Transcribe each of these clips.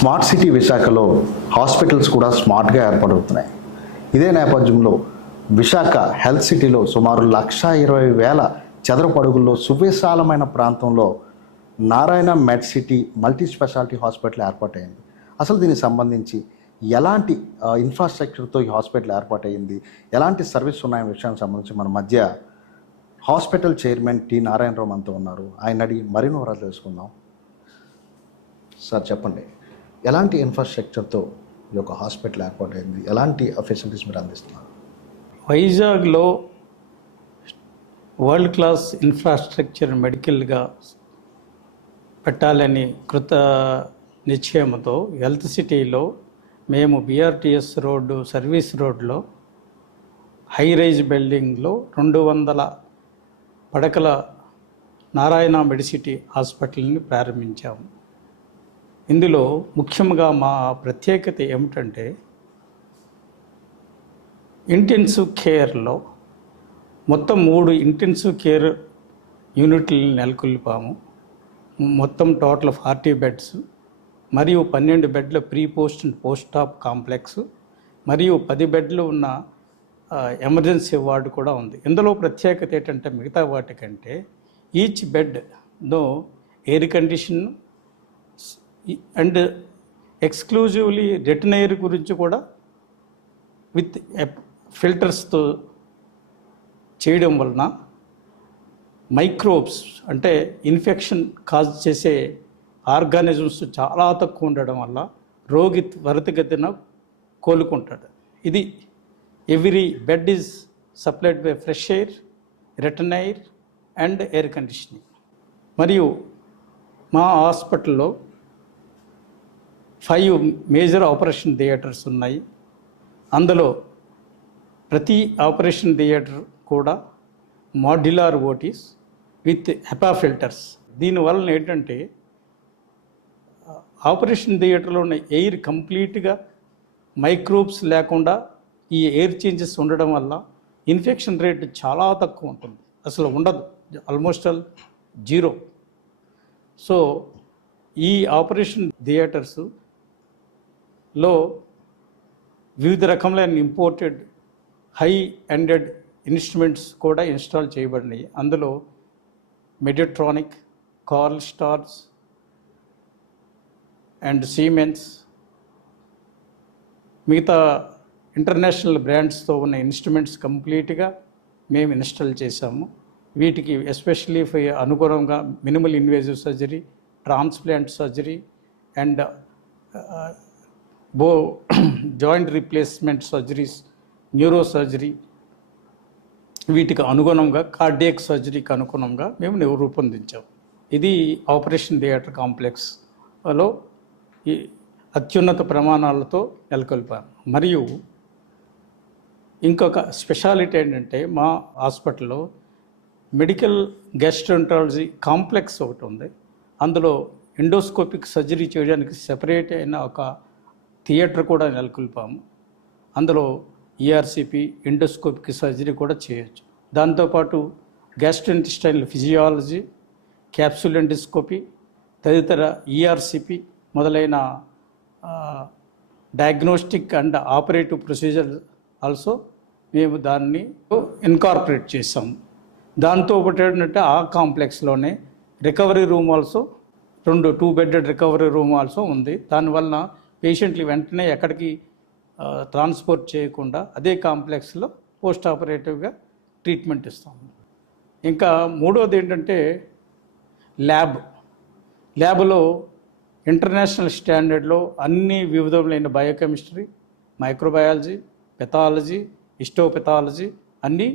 Smart city విశాఖలో hospitals కూడా స్మార్ట్గా ఏర్పడుతున్నాయి. ఇదే నేపథ్యంలో విశాఖ హెల్త్ సిటీలో సుమారు 1,20,000 చదరపు అడుగుల్లో సువిశాలమైన ప్రాంతంలో నారాయణ మెడ్ సిటీ మల్టీ స్పెషాలిటీ హాస్పిటల్ ఏర్పాటైంది. అసలు దీనికి సంబంధించి ఎలాంటి ఇన్ఫ్రాస్ట్రక్చర్తో ఈ హాస్పిటల్ ఏర్పాటైంది, ఎలాంటి సర్వీస్ ఉన్నాయనే విషయానికి సంబంధించి మన మధ్య హాస్పిటల్ చైర్మన్ టి నారాయణరావు మనతో ఉన్నారు. ఆయన అడిగి మరిన్ని వివరాలు తెలుసుకుందాం. సార్ చెప్పండి, ఎలాంటి ఇన్ఫ్రాస్ట్రక్చర్తో ఈ యొక్క హాస్పిటల్ ఏర్పాటైంది, ఎలాంటి ఫెసిలిటీస్ మీరు అందిస్తున్నారు? వైజాగ్లో వరల్డ్ క్లాస్ ఇన్ఫ్రాస్ట్రక్చర్ మెడికల్గా పెట్టాలని కృత నిశ్చయంతో హెల్త్ సిటీలో మేము బిఆర్టీఎస్ రోడ్డు సర్వీస్ రోడ్లో హై రైజ్ బిల్డింగ్లో 200 పడకల నారాయణ మెడిసిటీ హాస్పిటల్ని ప్రారంభించాము. ఇందులో ముఖ్యంగా మా ప్రత్యేకత ఏమిటంటే ఇంటెన్సివ్ కేర్లో మొత్తం 3 ఇంటెన్సివ్ కేర్ యూనిట్లను నెలకొల్పాము. మొత్తం టోటల్ 40 బెడ్స్ మరియు 12 బెడ్ల pre post and post op complex మరియు 10 బెడ్లు ఉన్న ఎమర్జెన్సీ వార్డు కూడా ఉంది. ఇందులో ప్రత్యేకత ఏంటంటే మిగతా వాటికంటే ఈచ్ బెడ్లో air condition and exclusively return air గురించి కూడా విత్ ఫిల్టర్స్తో చేయడం వలన మైక్రోబ్స్ అంటే ఇన్ఫెక్షన్ కాజ్ చేసే ఆర్గానిజమ్స్ చాలా తక్కువ ఉండడం వల్ల రోగి త్వరితగతిన కోలుకుంటాడు. ఇది every bed is supplied by fresh air, return air and air conditioning. మరియు మా హాస్పిటల్లో 5 మేజర్ ఆపరేషన్ థియేటర్స్ ఉన్నాయి. అందులో ప్రతి ఆపరేషన్ థియేటర్ కూడా మాడ్యులర్ ఓటీస్ విత్ హెపా ఫిల్టర్స్. దీనివలన ఏంటంటే ఆపరేషన్ థియేటర్లో ఉన్న ఎయిర్ కంప్లీట్గా మైక్రోబ్స్ లేకుండా ఈ ఎయిర్ చేంజెస్ ఉండడం వల్ల ఇన్ఫెక్షన్ రేట్ చాలా తక్కువ ఉంటుంది, అసలు ఉండదు, ఆల్మోస్ట్ ఆల్ 0. సో ఈ ఆపరేషన్ థియేటర్స్లో వివిధ రకములైన ఇంపోర్టెడ్ హై ఎండెడ్ ఇన్స్ట్రుమెంట్స్ కూడా ఇన్స్టాల్ చేయబడినాయి. అందులో మెడిట్రానిక్, కార్ల్ స్టార్స్ అండ్ సీమెన్స్ మిగతా ఇంటర్నేషనల్ బ్రాండ్స్తో ఉన్న ఇన్స్ట్రుమెంట్స్ కంప్లీట్గా మేము ఇన్స్టాల్ చేశాము. వీటికి ఎస్పెషల్లీ అనుగుణంగా minimal invasive surgery, transplant surgery and joint replacement surgeries, neuro surgery, వీటికి అనుగుణంగా కార్డియాక్ సర్జరీకి అనుగుణంగా మేము రూపొందించాము. ఇది ఆపరేషన్ థియేటర్ కాంప్లెక్స్లో ఈ అత్యున్నత ప్రమాణాలతో నెలకొల్పాము. మరియు ఇంకొక స్పెషాలిటీ ఏంటంటే మా హాస్పిటల్లో మెడికల్ గ్యాస్ట్రోఎంట్రాలజీ కాంప్లెక్స్ ఒకటి ఉంది. అందులో ఎండోస్కోపిక్ సర్జరీ చేయడానికి సెపరేట్ అయిన ఒక థియేటర్ కూడా నెలకొల్పాము. అందులో ఈఆర్సిపి ఎండోస్కోపిక్ సర్జరీ కూడా చేయొచ్చు. దాంతోపాటు గ్యాస్ట్రోఇంటెస్టైనల్ ఫిజియాలజీ, క్యాప్సూల్ ఎండోస్కోపీ తదితర ఈఆర్సిపి మొదలైన diagnostic and operative procedure also మేము దాన్ని ఇన్కార్పొరేట్ చేసాము. దాంతో ఒకటి ఏంటంటే ఆ కాంప్లెక్స్లోనే recovery room also 2 bedded recovery room also ఉంది. దానివల్ల పేషెంట్లు వెంటనే ఎక్కడికి ట్రాన్స్పోర్ట్ చేయకుండా అదే కాంప్లెక్స్లో పోస్ట్ ఆపరేటివ్గా ట్రీట్మెంట్ ఇస్తాము. ఇంకా మూడోది ఏంటంటే ల్యాబ్లో ఇంటర్నేషనల్ స్టాండర్డ్లో అన్ని వివిధములైన బయోకెమిస్ట్రీ, మైక్రోబయాలజీ, పెథాలజీ, హిస్టోపెథాలజీ అన్నీ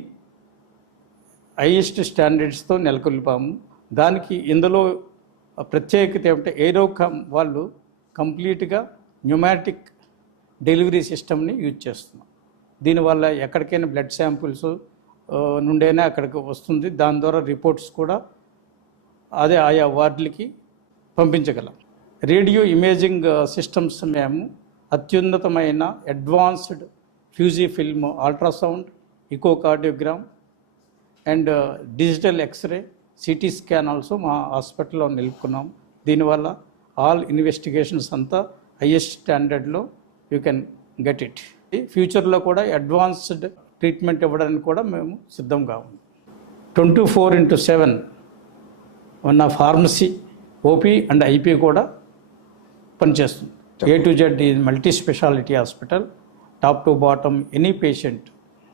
హైయెస్ట్ స్టాండర్డ్స్తో నెలకొల్పాము. దానికి ఇందులో ప్రత్యేకత ఏమంటే ఏరోకామ్ వాళ్ళు కంప్లీట్గా న్యూమాటిక్ డెలివరీ సిస్టమ్ని యూజ్ చేస్తున్నాం. దీనివల్ల ఎక్కడికైనా బ్లడ్ శాంపుల్స్ నుండైనా అక్కడికి వస్తుంది. దాని ద్వారా రిపోర్ట్స్ కూడా అదే ఆయా వార్డులకి పంపించగలం. రేడియో ఇమేజింగ్ సిస్టమ్స్ మేము అత్యున్నతమైన advanced Fuji film, ultrasound, echocardiogram and digital X-ray, CT scan also మా హాస్పిటల్లో నిలుపుకున్నాం. దీనివల్ల ఆల్ ఇన్వెస్టిగేషన్స్ అంతా హైయెస్ట్ స్టాండర్డ్లో యూ కెన్ గెట్ ఇట్. ఫ్యూచర్లో కూడా అడ్వాన్స్డ్ ట్రీట్మెంట్ ఇవ్వడానికి కూడా మేము సిద్ధంగా ఉన్నాం. 24/7 ఉన్న ఫార్మసీ, ఓపీ అండ్ ఐపీ కూడా పనిచేస్తుంది. A to Z ఈ multi speciality hospital, top to bottom any patient,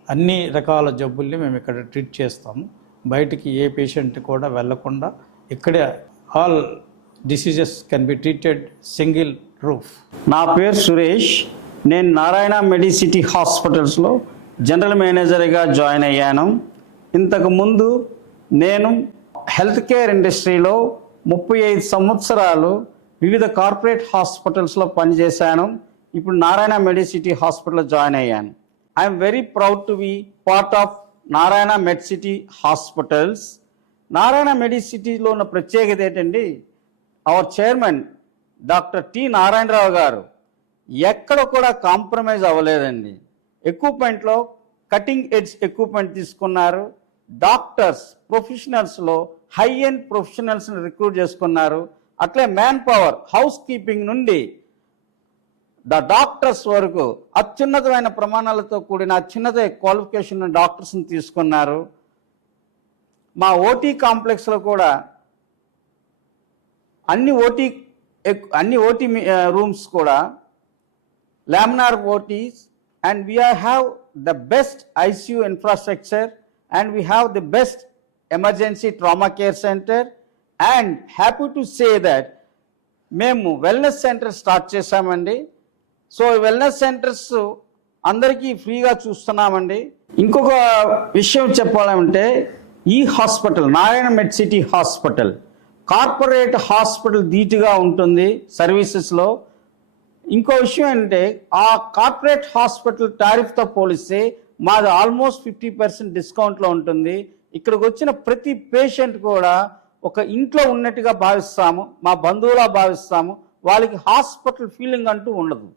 అన్ని రకాల జబ్బుల్ని మేము ఇక్కడ ట్రీట్ చేస్తాము. బయటికి ఏ పేషెంట్ కూడా వెళ్లకుండా ఇక్కడే all diseases can be treated single roof. నా పేరు సురేష్. నేను నారాయణ మెడిసిటీ హాస్పిటల్స్లో జనరల్ మేనేజర్గా జాయిన్ అయ్యాను. ఇంతకుముందు నేను హెల్త్ కేర్ ఇండస్ట్రీలో 35 సంవత్సరాలు వివిధ కార్పొరేట్ హాస్పిటల్స్లో పనిచేశాను. ఇప్పుడు నారాయణ మెడిసిటీ హాస్పిటల్లో జాయిన్ అయ్యాను. I'm very proud to be part of Narayana Medicity hospitals. Narayana మెడిసిటీలో ఉన్న ప్రత్యేకత ఏంటండి, our chairman doctor T Narayanarao గారు ఎక్కడ కూడా కాంప్రమైజ్ అవ్వలేదండి. ఎక్విప్మెంట్లో కటింగ్ ఎడ్జ్ ఎక్విప్మెంట్ తీసుకున్నారు. డాక్టర్స్ ప్రొఫెషనల్స్లో హై ఎండ్ ప్రొఫెషనల్స్ని రిక్రూట్ చేసుకున్నారు. అట్లే మ్యాన్ పవర్, హౌస్ కీపింగ్ నుండి డాక్టర్స్ వరకు అత్యున్నతమైన ప్రమాణాలతో కూడిన అత్యున్నత క్వాలిఫికేషన్ డాక్టర్స్ని తీసుకున్నారు. మా ఓటీ కాంప్లెక్స్లో కూడా అన్ని ఓటీ రూమ్స్ కూడా laminar ఓటీస్, and we have the best ICU infrastructure, and we have the best emergency trauma care center, and happy to say that మేము వెల్నెస్ సెంటర్ స్టార్ట్ చేశామండి. సో వెల్నెస్ సెంటర్స్ అందరికీ ఫ్రీగా చూస్తున్నామండి. ఇంకొక విషయం చెప్పాలంటే ఈ hospital Narayana MedCity hospital corporate hospital ధీటుగా ఉంటుంది సర్వీసెస్లో. ఇంకో విషయం ఏంటంటే ఆ కార్పొరేట్ హాస్పిటల్ టారిఫ్తో పోలిస్తే మాది ఆల్మోస్ట్ 50% డిస్కౌంట్లో ఉంటుంది. ఇక్కడికి వచ్చిన ప్రతి పేషెంట్ కూడా ఒక ఇంట్లో ఉన్నట్టుగా భావిస్తాము, మా బంధువులా భావిస్తాము. వాళ్ళకి హాస్పిటల్ ఫీలింగ్ అంటూ ఉండదు.